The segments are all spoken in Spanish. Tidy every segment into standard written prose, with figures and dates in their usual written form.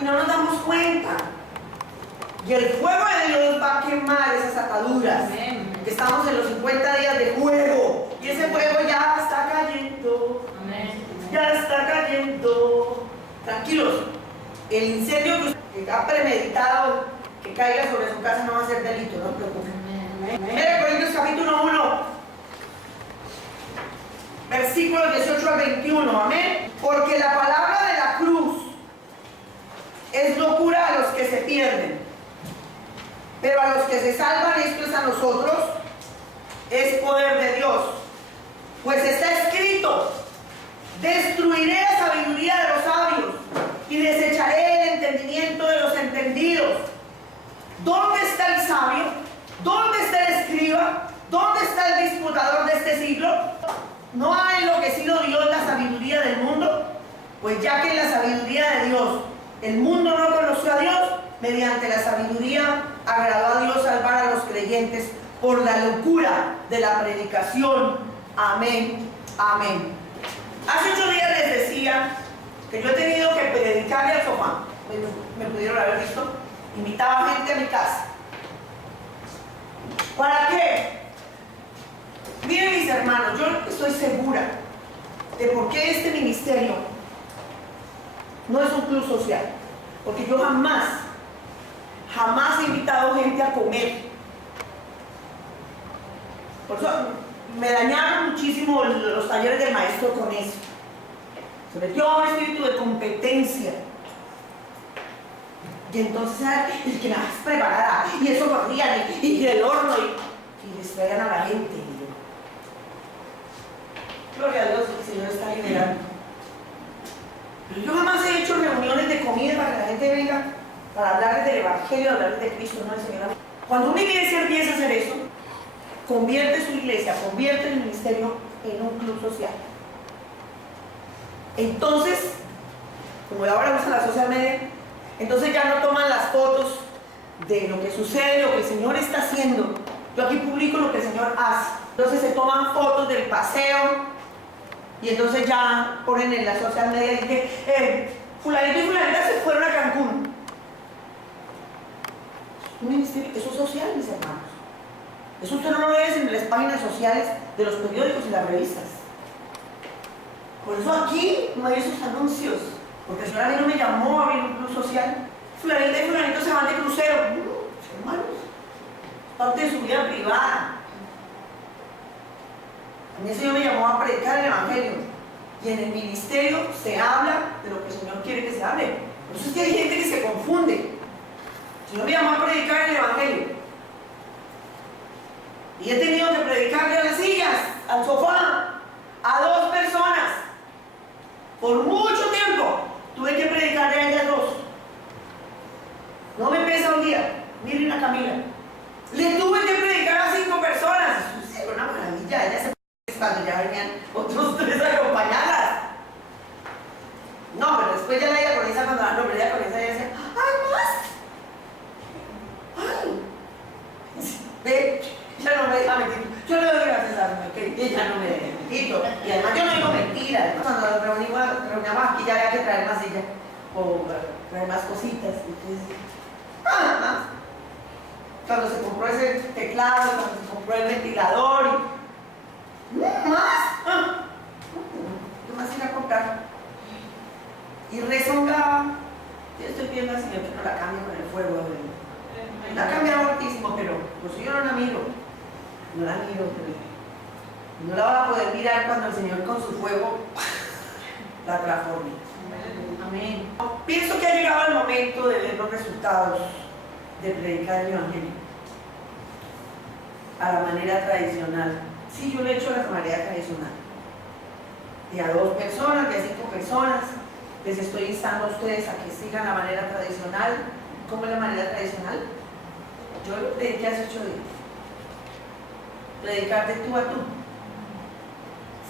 y no nos damos cuenta. Y el fuego de Dios va a quemar esas ataduras. Amén. Estamos en los 50 días de fuego y ese fuego ya está cayendo. Amén. Ya está cayendo. Tranquilos, el incendio que ha premeditado que caiga sobre su casa no va a ser delito, no se preocupen. Mire Corintios capítulo 1, versículos 18 al 21, amén. Porque la palabra de la cruz es locura a los que se pierden, pero a los que se salvan, esto es a nosotros, es poder de Dios. Pues está escrito: destruiré la sabiduría de los sabios y desecharé el entendimiento de los entendidos. ¿Dónde está el sabio? ¿Dónde está el escriba? ¿Dónde está el disputador de este siglo? ¿No ha enloquecido Dios la sabiduría del mundo? Pues ya que en la sabiduría de Dios el mundo no conoció a Dios, mediante la sabiduría agradó a Dios salvar a los creyentes por la locura de la predicación. Amén, amén. Hace 8 días les decía que yo he tenido que predicarle al sofá. Me pudieron haber visto. Invitaba gente a mi casa. ¿Para qué? Miren mis hermanos, yo estoy segura de por qué este ministerio no es un club social. Porque yo jamás he invitado gente a comer. Por eso me dañaron muchísimo los talleres del maestro con eso. Se metió un espíritu de competencia. Y entonces, el que más preparada, y eso corrían, y el horno, y les traigan a la gente. Y yo, gloria a Dios, el Señor está liberando. Pero yo jamás he hecho reuniones de comida para que la gente venga, para hablarles del Evangelio, hablarles de Cristo, no del Señor. Cuando una iglesia empieza a hacer eso, convierte su iglesia, convierte el ministerio en un club social. Entonces, como ahora usan la social media, entonces ya no toman las fotos de lo que sucede, lo que el Señor está haciendo. Yo aquí publico lo que el Señor hace. Entonces se toman fotos del paseo y entonces ya ponen en la social media y que fulanito y fulanita se fueron a Cancún. Un ministerio, eso es social, mis hermanos. Eso usted no lo ve en las páginas sociales de los periódicos y las revistas. Por eso aquí no hay esos anuncios. Porque el Señor a mí no me llamó a abrir un club social. Fulanita y fulanito se van de crucero. Hermanos, parte de su vida privada. A mí el Señor me llamó a predicar el Evangelio. Y en el ministerio se habla de lo que el Señor quiere que se hable. Por eso es que hay gente que se confunde. El Señor me llamó a predicar el Evangelio. Y he tenido que predicarle a las sillas, al sofá, a 2 personas. Por mucho tiempo tuve que predicarle a ellas 2. No me pesa un día. Miren a Camila. Le tuve que predicar a 5 personas. Eso era una maravilla. Ellas se cuando ya venían otros 3 a acompañarlas. No, pero después ya la diaconisa, cuando la nombre de diaconisa, ella decía: ¡ay, más! ¡Ay! Ve, ya no me deja mentir. Yo le doy gracias a Dios que ella no me deja mentir. Y además yo no digo mentiras. Cuando nos reuníamos aquí ya había que traer más sillas o traer más cositas. Entonces, más. Cuando se compró ese teclado, cuando se compró el ventilador, más. ¿Qué más ir a comprar? Y rezongaba. Yo estoy viendo al Señor que no la cambie con el fuego. La ha cambiado hartísimo, pero pues yo no la miro. No la miro, pero no la va a poder mirar cuando el Señor con su fuego la transforme. Amén. Pienso que ha llegado el momento de ver los resultados de predicar el Evangelio a la manera tradicional. Sí, yo lo he hecho a la manera tradicional. De a 2 personas, de a 5 personas. Les estoy instando a ustedes a que sigan la manera tradicional. ¿Cómo es la manera tradicional? Yo lo prediqué hace 8 días. Predicar de tú a tú.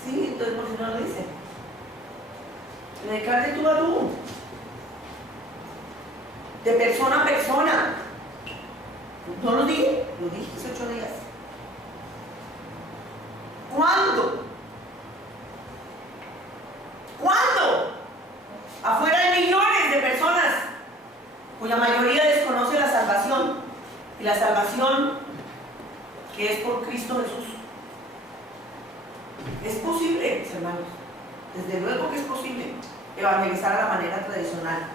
Sí, entonces por si no lo dice. Predicar de tú a tú. De persona a persona. No lo dije hace 8 días. ¿Cuándo? ¿Cuándo? Afuera hay millones de personas la salvación que es por Cristo Jesús. Es posible, mis hermanos, desde luego que es posible evangelizar a la manera tradicional.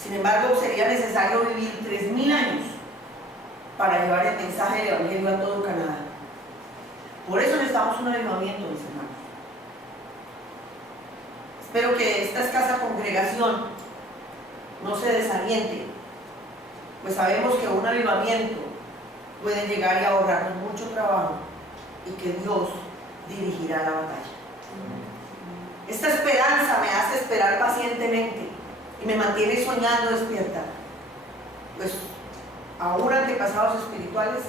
Sin embargo, sería necesario vivir 3000 años para llevar el mensaje del Evangelio a todo Canadá. Por eso necesitamos un avivamiento, mis hermanos. Espero que esta escasa congregación no se desaliente, pues sabemos que un avivamiento puede llegar y ahorrarnos mucho trabajo y que Dios dirigirá la batalla. Esta esperanza me hace esperar pacientemente y me mantiene soñando despierta, pues aún antepasados espirituales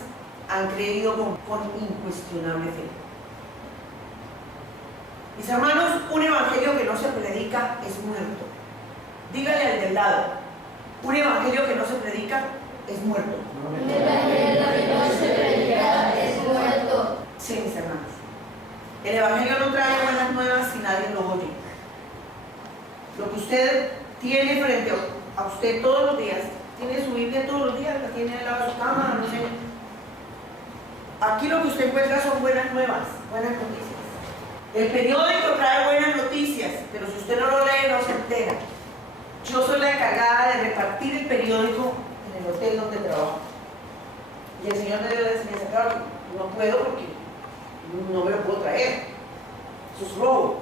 han creído con incuestionable fe. Mis hermanos, un evangelio que no se predica es muerto. Dígale al del lado, un evangelio que no se predica es muerto. Un evangelio que no se predica es muerto. Sí, mis hermanos. El evangelio no trae buenas nuevas si nadie lo oye. Lo que usted tiene frente a usted todos los días, tiene su Biblia todos los días, la tiene al lado de su cama, no sé. Aquí lo que usted encuentra son buenas nuevas, buenas noticias. El periódico trae buenas noticias, pero si usted no lo lee, no se entera. Yo soy la encargada de repartir el periódico en el hotel donde trabajo. Y el Señor me dio la enseñanza, claro, no puedo porque no me lo puedo traer. Eso es robo.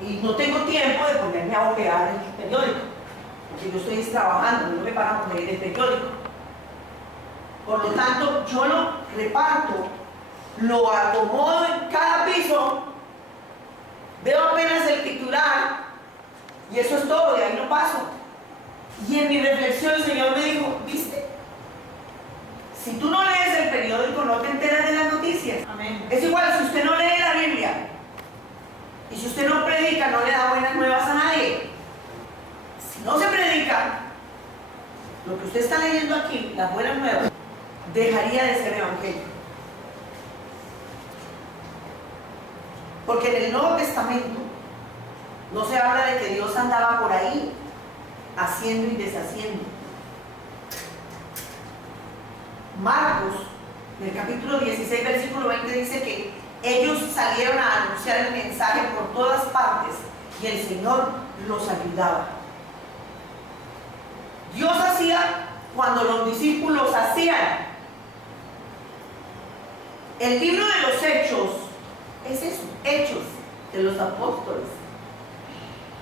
Y no tengo tiempo de ponerme a operar el periódico, porque yo estoy trabajando, no me pagan por leer el periódico. Por lo tanto, yo lo reparto, lo acomodo en cada piso, veo apenas el titular y eso es todo, de ahí no paso. Y en mi reflexión el Señor me dijo, ¿viste? Si tú no lees el periódico no te enteras de las noticias. Amén. Es igual si usted no lee la Biblia y si usted no predica, no le da buenas nuevas a nadie. Si no se predica, lo que usted está leyendo aquí, las buenas nuevas, dejaría de ser evangelio. Porque en el Nuevo Testamento no se habla de que Dios andaba por ahí haciendo y deshaciendo. Marcos, en el capítulo 16, versículo 20, dice que ellos salieron a anunciar el mensaje por todas partes y el Señor los ayudaba. Dios hacía cuando los discípulos hacían. El libro de los Hechos es eso, Hechos de los Apóstoles.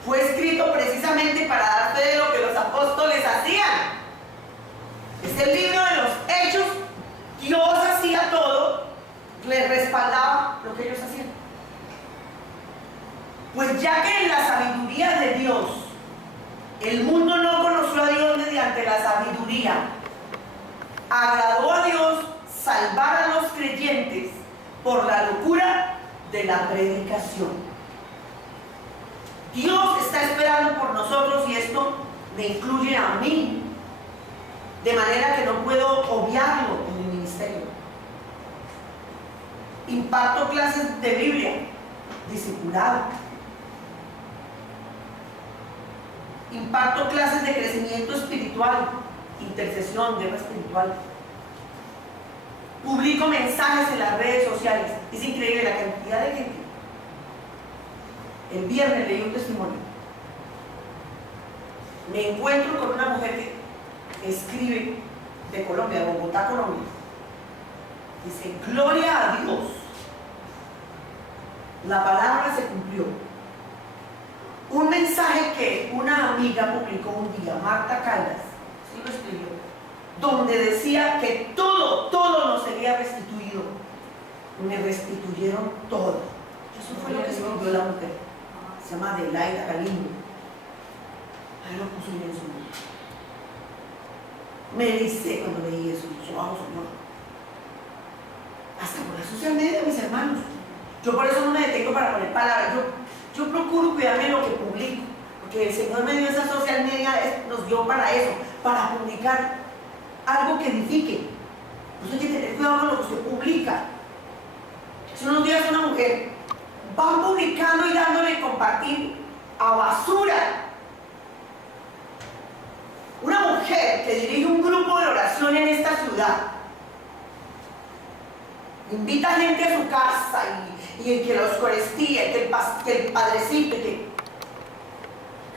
Fue escrito precisamente para dar fe de lo que los apóstoles hacían. Es el libro de los Hechos. Dios hacía todo, les respaldaba lo que ellos hacían. Pues ya que en la sabiduría de Dios, el mundo no conoció a Dios mediante la sabiduría, agradó a Dios salvar a los creyentes por la locura de la predicación. Dios está esperando por nosotros y esto me incluye a mí, de manera que no puedo obviarlo en mi ministerio. Imparto clases de Biblia, discipulado. Imparto clases de crecimiento espiritual, intercesión, guerra espiritual. Publico mensajes en las redes sociales. Es increíble la cantidad de gente. El viernes leí un testimonio. Me encuentro con una mujer que escribe de Colombia, de Bogotá, Colombia. Dice, gloria a Dios. La palabra se cumplió. Un mensaje que una amiga publicó un día, Marta Caldas, sí lo escribió, donde decía que todo nos sería restituido. Me restituyeron todo. Eso fue lo que escribió la mujer. Se llama Adelaida Galindo. Ahí lo puso en su mano. Me dice cuando leí eso, wow, Señor. Hasta por la social media, mis hermanos. Yo por eso no me detengo para poner palabras. Yo procuro cuidarme de lo que publico, porque el Señor me dio esa social media, nos dio para eso, para publicar algo que edifique. Entonces hay que tener cuidado con lo que usted publica. Hace unos días una mujer va publicando y dándole compartir a basura. Una mujer mujer que dirige un grupo de oración en esta ciudad, invita gente a su casa y que la Eucaristía, que el padrecito,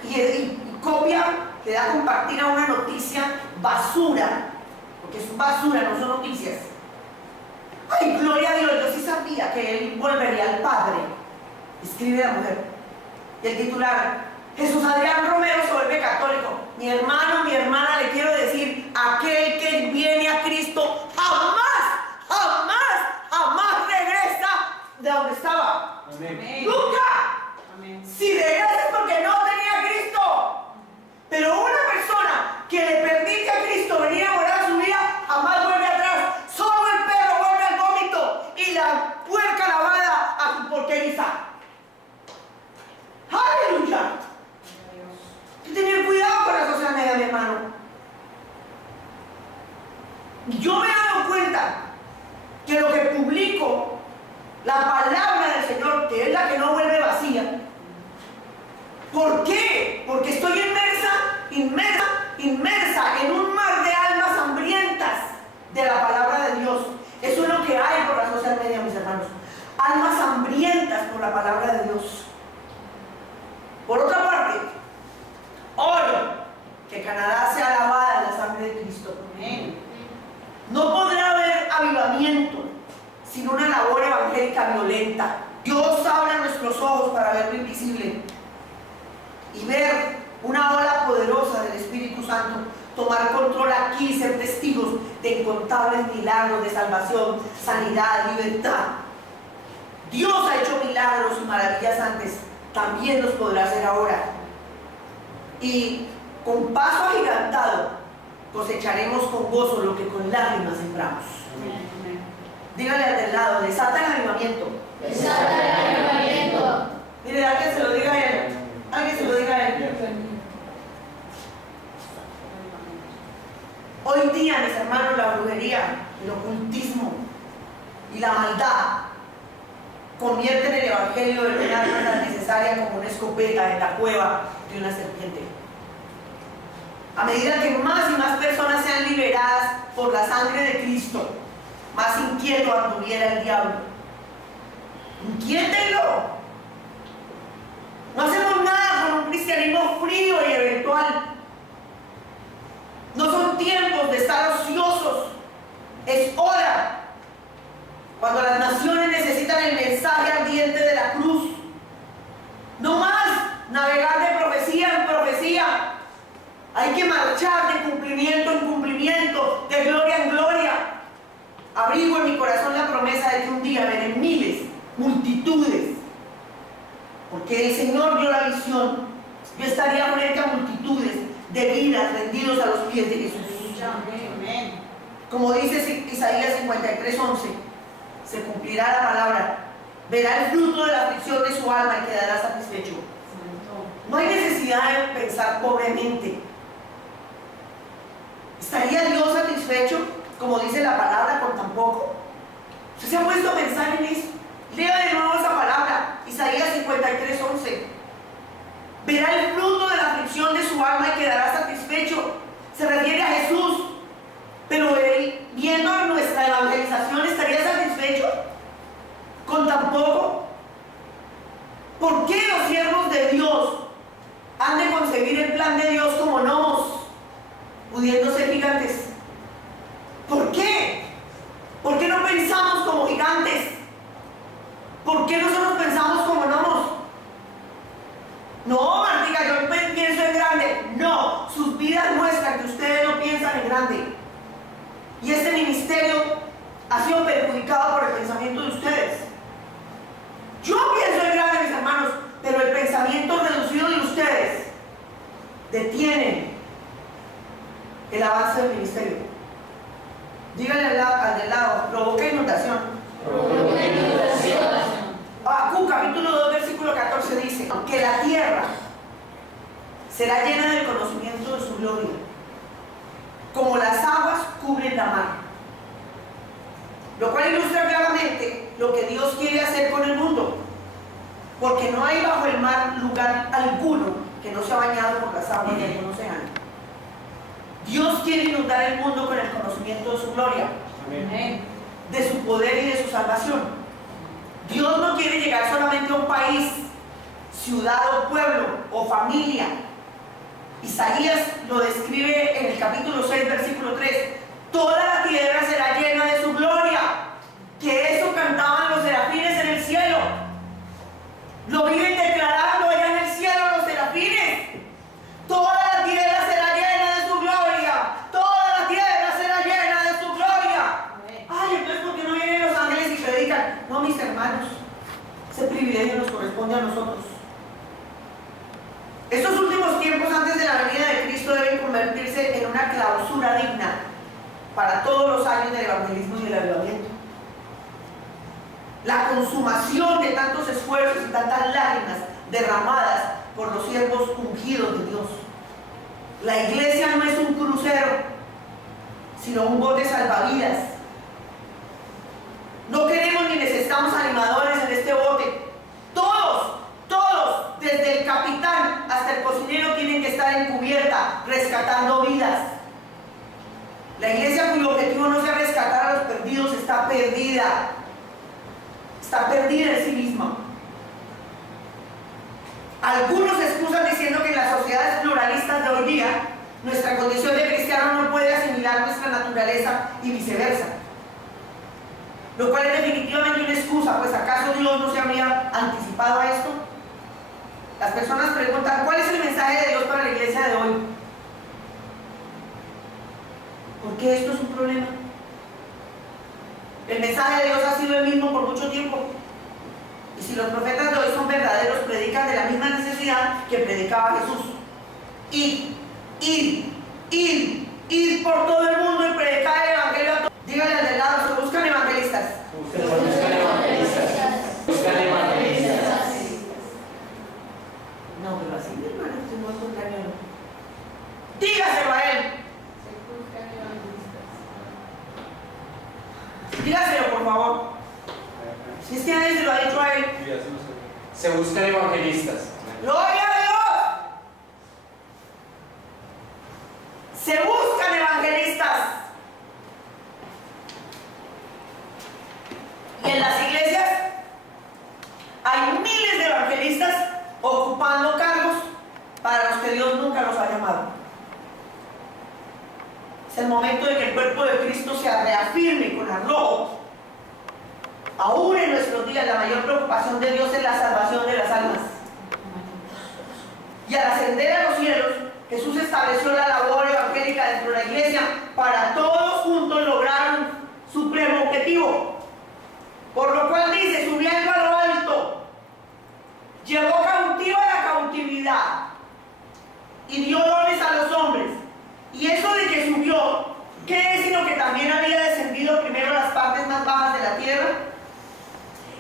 y copia, que da a compartir a una noticia basura, porque es basura, no son noticias. Ay, gloria a Dios, yo sí sabía que él volvería al Padre. Escribe la mujer. Y el titular: Jesús Adrián Romero se vuelve católico. Mi hermano, mi hermana, le quiero decir, aquel que viene a Cristo jamás, jamás, jamás regresa de donde estaba. Amén. ¡Nunca! Amén. Si regresa es porque no tenía a Cristo. Pero una persona que le permite a Cristo venir a morar a su vida, jamás vuelve atrás. Solo el perro vuelve al vómito y la puerca lavada a su porqueriza. ¡Aleluya! Hay que tener cuidado con la social media, mi hermano. Yo me he dado cuenta que lo que publico, la palabra del Señor, que es la que no vuelve vacía. ¿Por qué? Porque estoy inmersa en un mar de almas hambrientas de la palabra de Dios. Eso es lo que hay por la social media, mis hermanos. Almas hambrientas por la palabra de Dios. Por otra parte, oro que Canadá sea lavada en la sangre de Cristo. Amén. No podrá haber avivamiento sin una labor evangélica violenta. Dios abre nuestros ojos para ver lo invisible y ver una ola poderosa del Espíritu Santo tomar control aquí y ser testigos de incontables milagros de salvación, sanidad, libertad. Dios ha hecho milagros y maravillas antes, también los podrá hacer ahora. Y con paso agigantado cosecharemos con gozo lo que con lágrimas sembramos. Amén. Dígale al del lado: desata el avivamiento. Desata el avivamiento. Mire, alguien se lo diga a él. Alguien se lo diga a él. Hoy día, mis hermanos, la brujería, el ocultismo y la maldad convierten el evangelio de una arma tan necesaria como una escopeta en la cueva de una serpiente. A medida que más y más personas sean liberadas por la sangre de Cristo, más inquieto anduviera el diablo. Inquiétenlo. No hacemos nada con un cristianismo frío y eventual. No son tiempos de estar ociosos. Es hora, cuando las naciones necesitan el mensaje ardiente de la cruz. No más navegar de profecía en profecía. Hay que marchar de cumplimiento en cumplimiento, de gloria en gloria. Abrigo en mi corazón la promesa de que un día veré miles, multitudes. Porque el Señor dio la visión. Yo estaría frente a multitudes de vidas rendidos a los pies de Jesús. Amén. Como dice Isaías 53:11, se cumplirá la palabra. Verá el fruto de la aflicción de su alma y quedará satisfecho. No hay necesidad de pensar pobremente. ¿Estaría Dios satisfecho, como dice la palabra, con tan poco? ¿Usted se ha puesto a pensar en eso? Lea de nuevo esa palabra, Isaías 53:11. Verá el fruto de la aflicción de su alma y quedará satisfecho. Se refiere a Jesús. Pero él, viendo nuestra evangelización, ¿estaría satisfecho con tan poco? ¿Por qué los siervos de Dios han de concebir el plan de Dios como gnomos, pudiendo ser gigantes? ¿Por qué? ¿Por qué no pensamos como gigantes? ¿Por qué nosotros pensamos como gnomos? No, Martica, yo pienso en grande. No, sus vidas muestran que ustedes no piensan en grande. Y este ministerio ha sido perjudicado por el pensamiento de ustedes. Yo pienso en grande, mis hermanos, pero el pensamiento reducido de ustedes detiene el avance del ministerio. Díganle al del lado: provoca inundación. Provoca inundación. Habacuc capítulo 2 versículo 14 dice que la tierra será llena del conocimiento de su gloria, como las aguas cubren la mar. Lo cual ilustra claramente lo que Dios quiere hacer con el mundo, porque no hay bajo el mar lugar alguno que no sea bañado por las aguas del océano. Dios quiere inundar el mundo con el conocimiento de su gloria, Amén. de su poder y de su salvación. Dios no quiere llegar solamente a un país, ciudad o pueblo o familia. Isaías lo describe en el capítulo 6, versículo 3. Toda la tierra será llena de su gloria. Que eso cantaban los serafines en el cielo. Lo viven declarando allá en el cielo los serafines. Toda la tierra será llena de su gloria. Toda la tierra será llena de su gloria. Ay, entonces ¿por qué no vienen los ángeles y predican? No, mis hermanos, ese privilegio nos corresponde a nosotros. Estos últimos tiempos antes de la venida de Cristo deben convertirse en una clausura digna para todos los años del evangelismo y del avivamiento. La consumación de tantos esfuerzos y tantas lágrimas derramadas por los siervos ungidos de Dios. La iglesia no es un crucero, sino un bote salvavidas. No queremos ni necesitamos animadores en este bote. Todos, desde el capitán hasta el cocinero, tienen que estar en cubierta, rescatando vidas. La iglesia cuyo objetivo no sea rescatar a los perdidos está perdida. Está perdida en sí misma. Algunos se excusan diciendo que en las sociedades pluralistas de hoy día, nuestra condición de cristiano no puede asimilar nuestra naturaleza y viceversa. Lo cual es definitivamente una excusa, pues ¿acaso Dios no se había anticipado a esto? Las personas preguntan, ¿cuál es el mensaje de Dios para la iglesia de hoy? ¿Por qué esto es un problema? El mensaje de Dios ha sido el mismo por mucho tiempo. Y si los profetas de hoy son verdaderos, predican de la misma necesidad que predicaba Jesús. Ir por todo el mundo y predicar el evangelio a todos. Díganle al del lado, se buscan evangelistas. Buscan evangelistas. Buscan evangelistas. No, pero así mi hermano, usted no es contrario. Dígaselo a él. Dígaselo, por favor. Si es que nadie se lo ha dicho a él. Se buscan evangelistas. ¡Gloria a Dios! Se buscan evangelistas. Y en las iglesias hay miles de evangelistas ocupando cargos para los que Dios nunca los ha llamado. Es el momento de que el cuerpo de Cristo se reafirme con arrojo. Aún en nuestros días la mayor preocupación de Dios es la salvación de las almas. Y al ascender a los cielos, Jesús estableció la labor evangélica dentro de la iglesia para todos juntos lograr un supremo objetivo. Por lo cual dice, subiendo a lo alto, llevó cautiva la cautividad y dio dones a los hombres. Y eso de que subió, ¿qué es sino que también había descendido primero a las partes más bajas de la tierra?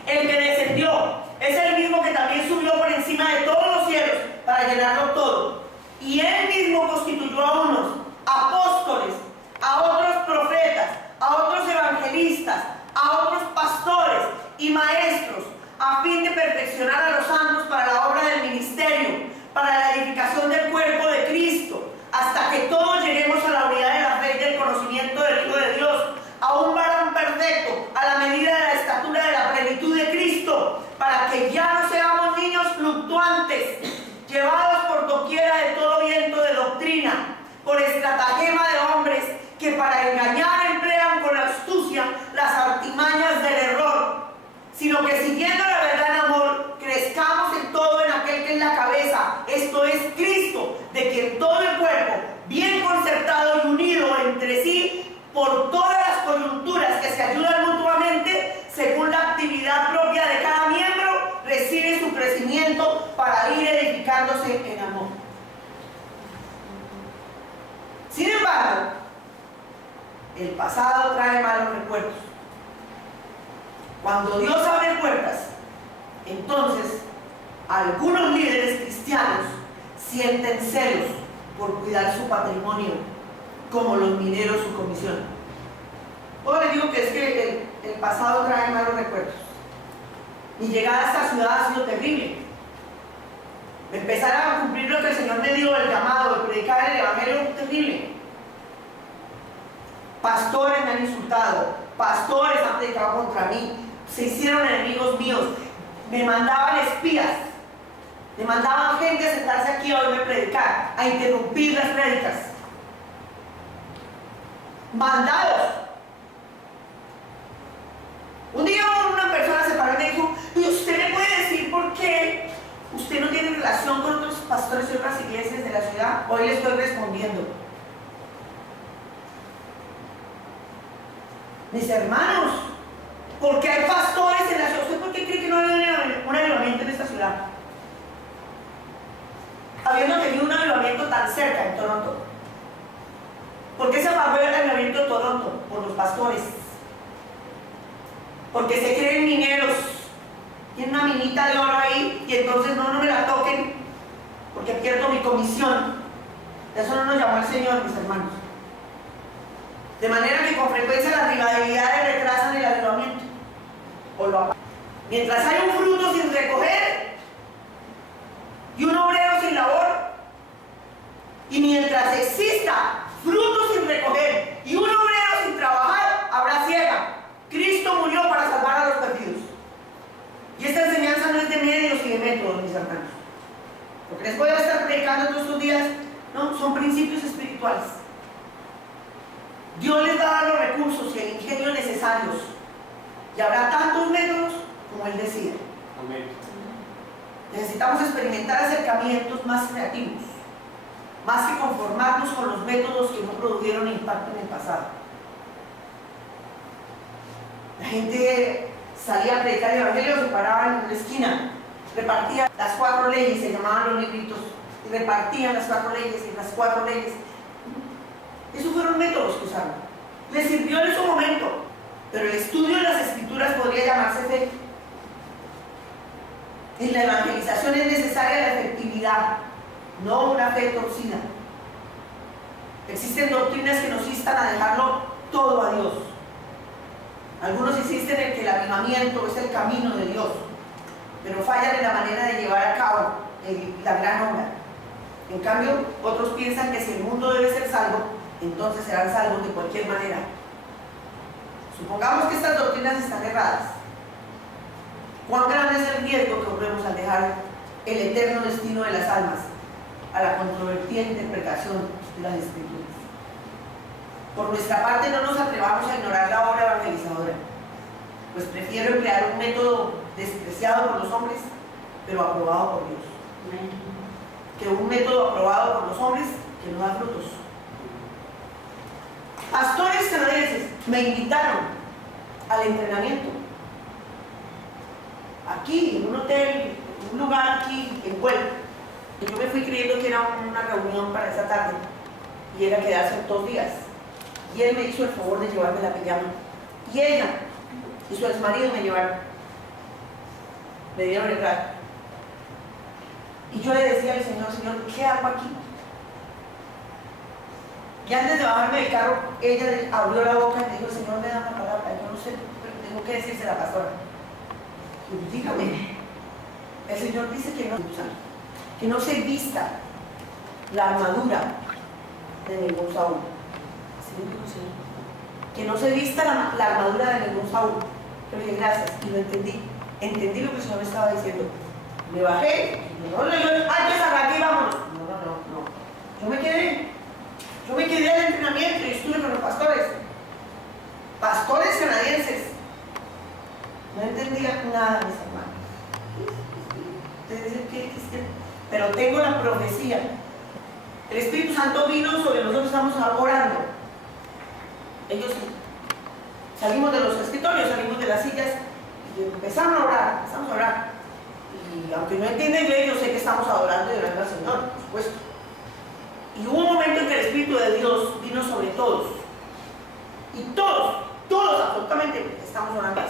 El que descendió es el mismo que también subió por encima de todos los cielos para llenarlo todo. Y él mismo constituyó a unos apóstoles, a otros profetas, a otros evangelistas, a otros pastores y maestros, a fin de perfeccionar a los santos para la obra del ministerio, para la edificación del cuerpo de Cristo, hasta que todos lleguemos a la unidad de la fe y del conocimiento del Hijo de Dios, a un varón perfecto, a la medida de la estatura de la plenitud de Cristo, para que ya no seamos niños fluctuantes, llevados por doquiera de todo viento de doctrina, por estratagema de hombres que para engañar emplean con astucia las artimañas del error, sino que siguiendo la verdad en amor, crezcamos en todo en aquel que es la cabeza, esto es Cristo, de quien todo el cuerpo, bien concertado y unido entre sí, por todas las coyunturas que se ayudan mutuamente, según la actividad propia de cada miembro, recibe su crecimiento para ir edificándose en amor. Sin embargo, el pasado trae malos recuerdos. Cuando Dios abre puertas, entonces algunos líderes cristianos sienten celos por cuidar su patrimonio, como los mineros su comisión. Hoy les digo que es que el pasado trae malos recuerdos. Mi llegada a esta ciudad ha sido terrible. Empezar a cumplir lo que el Señor me dio, el llamado, de predicar el evangelio, terrible. Pastores me han insultado, pastores han predicado contra mí, se hicieron enemigos míos, me mandaban espías, me mandaban gente a sentarse aquí a oírme predicar, a interrumpir las prédicas. Mandados. Un día una persona se paró y me dijo: ¿y usted me puede decir por qué usted no tiene relación con otros pastores de otras iglesias de la ciudad? Hoy le estoy respondiendo. Mis hermanos, porque hay pastores en la ciudad. ¿Usted por qué cree que no hay un avivamiento en esta ciudad? Habiendo tenido un avivamiento tan cerca en Toronto. ¿Por qué se apagó el avivamiento de Toronto? Por los pastores. Porque se creen mineros. Tienen una minita de oro ahí y entonces no me la toquen porque pierdo mi comisión. De eso no nos llamó el Señor, mis hermanos. De manera que con frecuencia las rivalidades retrasan el avivamiento o lo apagan. Mientras hay un fruto sin recoger y un obrero sin labor, y mientras exista fruto sin recoger y un obrero sin trabajar, habrá ciega. Cristo murió para salvar a los perdidos. Y esta enseñanza no es de medios y de métodos, mis hermanos. Lo que les voy a estar predicando todos estos días, no, son principios espirituales. Dios les va a dar los recursos y el ingenio necesarios. Y habrá tantos métodos como Él decida. Amén. Necesitamos experimentar acercamientos más creativos, más que conformarnos con los métodos que no produjeron impacto en el pasado. La gente salía a predicar el evangelio, se paraban en la esquina, repartían las 4 leyes, se llamaban los libritos, y repartían las 4 leyes y las 4 leyes. Esos fueron métodos que usaron. Les sirvió en su momento, pero el estudio de las escrituras podría llamarse fe. En la evangelización es necesaria la efectividad, no una fe torcida. Existen doctrinas que nos instan a dejarlo todo a Dios. Algunos insisten en que el avivamiento es el camino de Dios, pero fallan en la manera de llevar a cabo la gran obra. En cambio, otros piensan que si el mundo debe ser salvo, entonces serán salvos de cualquier manera. Supongamos que estas doctrinas están erradas. ¿Cuán grande es el riesgo que corremos al dejar el eterno destino de las almas a la controvertida interpretación de las Escrituras? Por nuestra parte, no nos atrevamos a ignorar la obra evangelizadora, pues prefiero emplear un método despreciado por los hombres, pero aprobado por Dios, que un método aprobado por los hombres que no da frutos. Pastores canadienses me invitaron al entrenamiento aquí, en un hotel, en un lugar aquí en Puebla. Yo me fui creyendo que era una reunión para esa tarde y era quedarse 2 días. Y él me hizo el favor de llevarme la pijama. Y ella y su exmarido me llevaron. Me dieron el rato. Y yo le decía al Señor: Señor, ¿qué hago aquí? Y antes de bajarme del carro, ella abrió la boca y me dijo: Señor, me da una palabra. Yo no sé, pero tengo que decirse a la pastora. Y dígame. El Señor dice que no se vista la armadura de ningún Saúl. Que no se vista la armadura de ningún Saúl. Yo le dije: gracias, y lo entendí. Entendí lo que el Señor me estaba diciendo. Me bajé, antes arranqué y vámonos. No. Yo me quedé al entrenamiento y estuve con los pastores canadienses. No entendía nada, mis hermanos. Pero tengo la profecía. El Espíritu Santo vino sobre nosotros, estamos orando. Ellos salimos de los escritorios, salimos de las sillas y empezamos a orar. Y aunque no entienda inglés, yo sé que estamos adorando y orando al Señor, por supuesto. Y hubo un momento en que el Espíritu de Dios vino sobre todos. Y todos, absolutamente, estamos orando.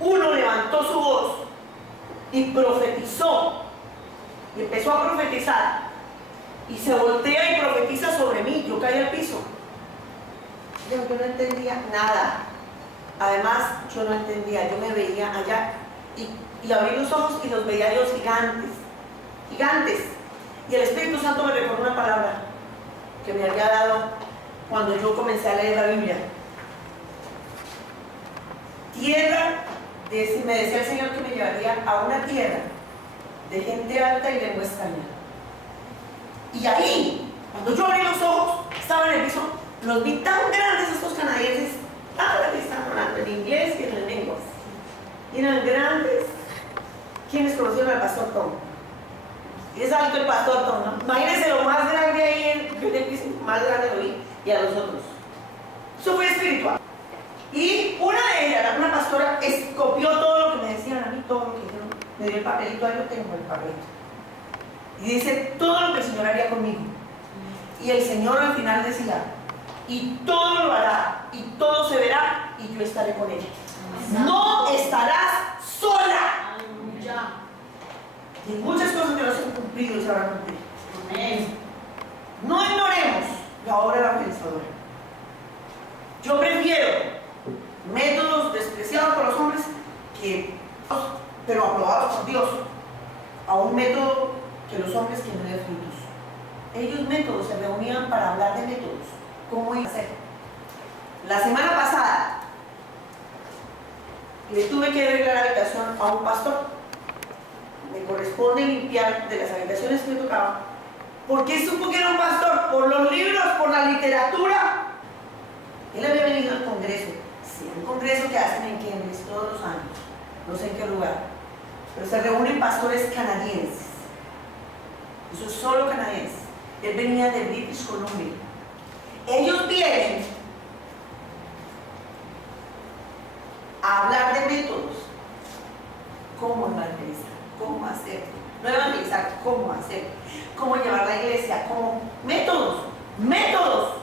Uno levantó su voz y profetizó. Y empezó a profetizar. Y se voltea y profetiza sobre mí. Yo caí al piso. Yo no entendía nada. Además, yo no entendía. Yo me veía allá. Y abrí los ojos y los veía yo gigantes. Y el Espíritu Santo me recordó una palabra que me había dado cuando yo comencé a leer la Biblia. Me decía el Señor que me llevaría a una tierra de gente alta y lengua extraña. Y ahí, cuando yo abrí los ojos, estaba en el piso, los vi tan grandes estos canadienses, tan grandes, estaban hablando en inglés y en lenguas. Y eran grandes. ¿Quiénes conocieron al pastor Tom? Y es alto el pastor Tom, ¿no? Imagínense lo más grande ahí en el piso, más grande lo vi, y a los otros. Eso fue espiritual. Y una de ellas, una pastora, copió todo lo que me decían a mí, todo lo que dijeron. Me dio el papelito, ahí lo tengo, el papelito. Y dice todo lo que el Señor haría conmigo. Y el Señor al final decía, y todo lo hará, y todo se verá, y yo estaré con ella. No estarás sola. Y muchas cosas que no se han cumplido y se habrán cumplido. Amén. No ignoremos la obra evangelizadora. Yo prefiero métodos despreciados por los hombres pero aprobados por Dios, a un método que los hombres que no den frutos. Ellos métodos se reunían para hablar de métodos, cómo iba a hacer. La semana pasada le tuve que arreglar la habitación a un pastor. Me corresponde limpiar de las habitaciones que me tocaba. ¿Por qué supo que era un pastor? Por los libros, por la literatura. Él había venido al congreso. Sí, un congreso que hacen en Cambridge todos los años. No sé en qué lugar. Pero se reúnen pastores canadienses. Eso es solo canadienses. Él venía de British Columbia. Ellos vienen a hablar de métodos. ¿Cómo evangelizar? ¿Cómo hacer? No evangelizar, ¿cómo hacer? ¿Cómo llevar la iglesia? ¿Cómo? Métodos. Métodos.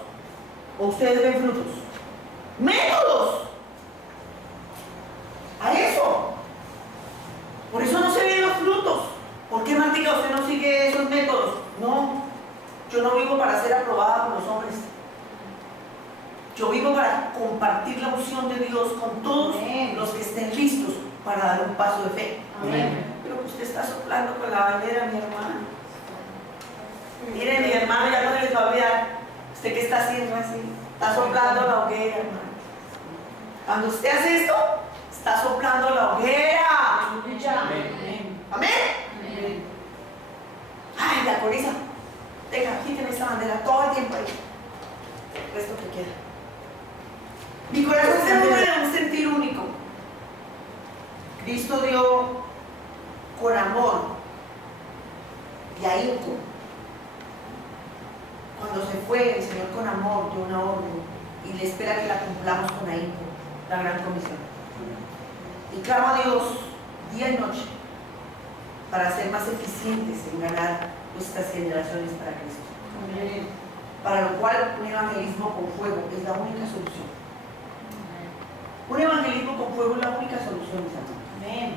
¿O ustedes ven frutos? ¡Métodos! A eso. Por eso no se ven los frutos. ¿Por qué, Martica, usted no sigue esos métodos? No. Yo no vivo para ser aprobada por los hombres. Yo vivo para compartir la unción de Dios con todos los que estén listos para dar un paso de fe. Amén. Pero usted está soplando con la bandera, mi hermano. Miren, mi hermano, ya no se les va a olvidar. ¿Usted qué está haciendo así? Está soplando la hoguera, hermano. Cuando usted hace esto, está soplando la hoguera. Amén. Amén. Ay, la coriza. Venga, quíteme esa bandera todo el tiempo ahí. El resto que queda. Mi corazón se mueve de un sentir único. Cristo dio con amor y ahínco. Cuando se fue, el Señor con amor dio una orden y le espera que la cumplamos con ahínco, la gran comisión. Y clamo a Dios día y noche para ser más eficientes en ganar nuestras generaciones para Cristo. Amén. Para lo cual un evangelismo con fuego es la única solución. Un evangelismo con fuego es la única solución, mis hermanos. Amén.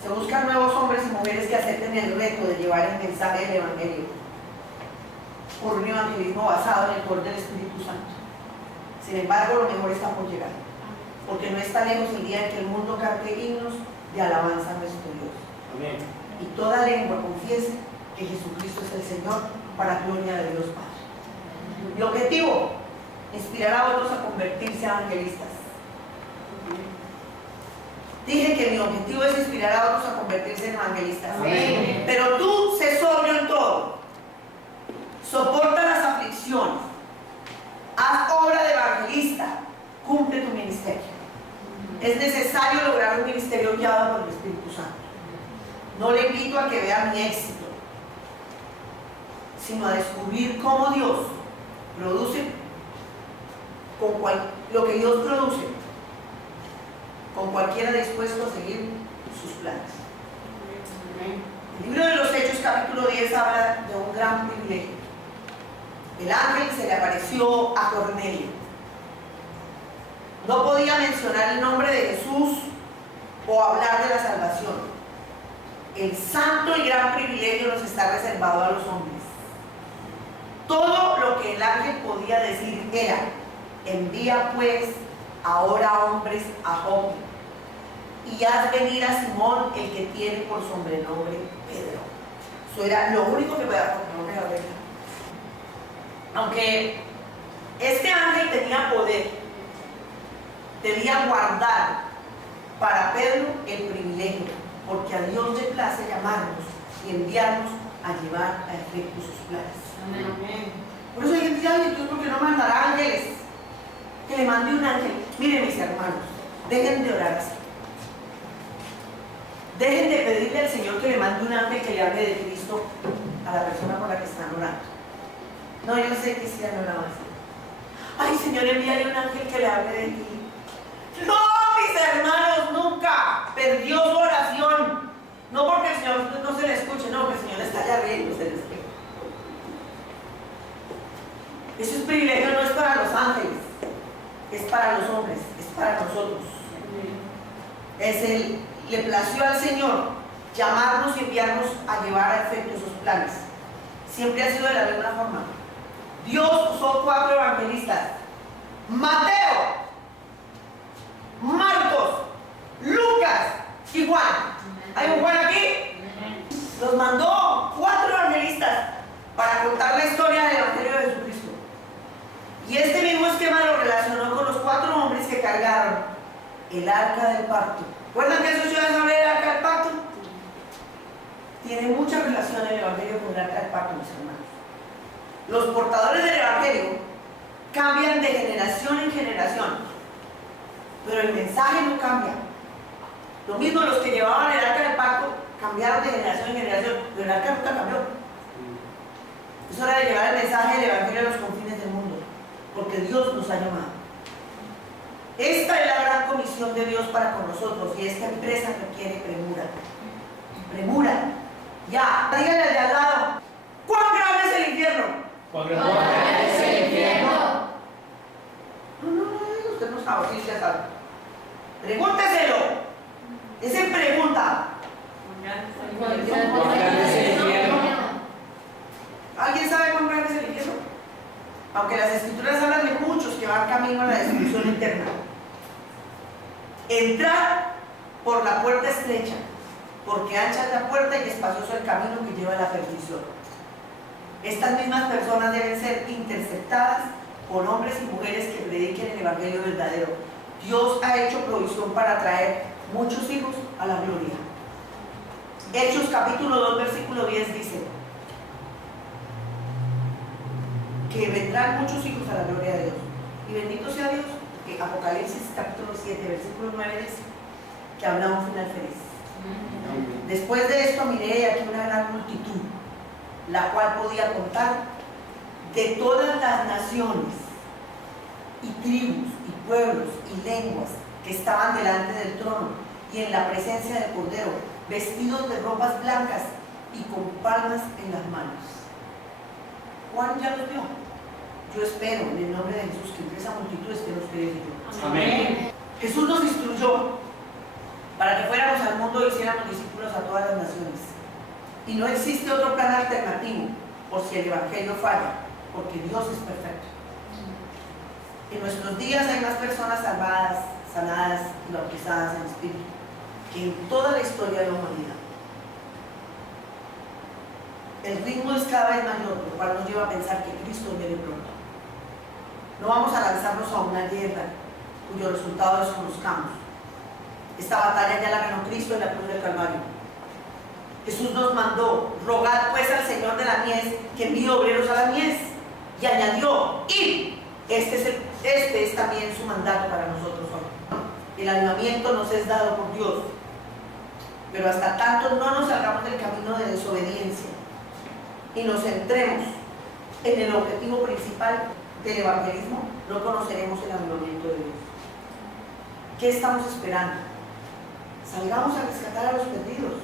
Se buscan nuevos hombres y mujeres que acepten el reto de llevar el mensaje del Evangelio por un evangelismo basado en el poder del Espíritu Santo. Sin embargo, lo mejor está por llegar, porque no está lejos el día en que el mundo cante himnos de alabanza a nuestro Dios. Amén. Y toda lengua confiese que Jesucristo es el Señor, para gloria de Dios Padre. Mi objetivo, inspirar a otros a convertirse a evangelistas. Dije que mi objetivo es inspirar a otros a convertirse en evangelistas. Amén. Pero tú sé sobrio en todo. Soporta las aflicciones. Haz obra de evangelista. Cumple tu ministerio. Es necesario lograr un ministerio guiado por el Espíritu Santo. No le invito a que vea mi éxito, sino a descubrir cómo Dios produce lo que Dios produce con cualquiera dispuesto a seguir sus planes. El libro de los Hechos, capítulo 10, habla de un gran privilegio. El ángel se le apareció a Cornelio. No podía mencionar el nombre de Jesús o hablar de la salvación. El santo y gran privilegio nos está reservado a los hombres. Todo lo que el ángel podía decir era: envía pues ahora hombres a Jope y haz venir a Simón, el que tiene por sobrenombre Pedro. Eso era lo único que podía poner. Aunque Este ángel tenía poder, debía guardar para Pedro el privilegio, porque a Dios le place llamarnos y enviarnos a llevar a efecto sus planes. Amén. Por eso hay gente que dice, ay, Dios, ¿por qué no mandará ángeles? Que le mande un ángel. Miren, mis hermanos, dejen de orar así. Dejen de pedirle al Señor que le mande un ángel que le hable de Cristo a la persona por la que están orando. No, yo sé que sí han orado así. Ay, Señor, envíale un ángel que le hable de ti. No, mis hermanos, nunca perdió su oración. No porque el Señor no se le escuche, no, porque el Señor está allá riendo, se le escucha. Ese privilegio no es para los ángeles, es para los hombres, es para nosotros. Le plació al Señor llamarnos y enviarnos a llevar a efecto sus planes. Siempre ha sido de la misma forma. Dios usó 4 evangelistas: Mateo, Marcos, Lucas y Juan. ¿Hay un Juan aquí? Los mandó 4 evangelistas para contar la historia del Evangelio de Jesucristo. Y este mismo esquema lo relacionó con los 4 hombres que cargaron el arca del pacto. ¿Recuerdan que eso se llama el arca del pacto? Tiene mucha relación el Evangelio con el arca del pacto, mis hermanos. Los portadores del Evangelio cambian de generación en generación, pero el mensaje no cambia. Lo mismo los que llevaban el arca del pacto cambiaron de generación en generación, pero el arca nunca cambió. Es hora de llevar el mensaje del Evangelio a los confines del mundo, porque Dios nos ha llamado. Esta es la gran comisión de Dios para con nosotros, y esta empresa requiere premura. Premura. Ya, díganle al de al lado, ¿cuán grande es el infierno? ¿Cuán grande es el infierno? No, usted no sabe, sí, ya sabe. Pregúnteselo. Esa es pregunta. ¿Cuán grande es el infierno? ¿Alguien sabe cuán grande es el infierno? Aunque las escrituras hablan de muchos que van camino a la destrucción eterna. Entrar por la puerta estrecha, porque ancha es la puerta y espacioso el camino que lleva a la perdición. Estas mismas personas deben ser interceptadas por hombres y mujeres que prediquen el Evangelio verdadero. Dios ha hecho provisión para traer muchos hijos a la gloria. Hechos capítulo 2 versículo 10 dice que vendrán muchos hijos a la gloria de Dios. Y bendito sea Dios, que Apocalipsis capítulo 7 versículo 9 dice que habrá un final feliz. Después de esto miré aquí una gran multitud, la cual podía contar de todas las naciones y tribus y pueblos y lenguas que estaban delante del trono y en la presencia del Cordero, vestidos de ropas blancas y con palmas en las manos. Juan ya los vio. Yo espero en el nombre de Jesús que entre esa multitud estén ustedes y yo. Amén. Jesús nos instruyó para que fuéramos al mundo y hiciéramos discípulos a todas las naciones. Y no existe otro plan alternativo por si el Evangelio falla, porque Dios es perfecto. En nuestros días hay más personas salvadas, sanadas y bautizadas en espíritu que en toda la historia de la humanidad. El ritmo es cada vez mayor, lo cual nos lleva a pensar que Cristo viene pronto. No vamos a lanzarnos a una guerra cuyo resultado desconozcamos. Esta batalla ya la ganó Cristo en la cruz del Calvario. Jesús nos mandó: rogad pues al Señor de la mies que envíe obreros a la mies. Y añadió: id. Este es también su mandato para nosotros hoy. El avivamiento nos es dado por Dios, pero hasta tanto no nos salgamos del camino de desobediencia y nos centremos en el objetivo principal del evangelismo, no conoceremos el avivamiento de Dios. ¿Qué estamos esperando? Salgamos a rescatar a los perdidos.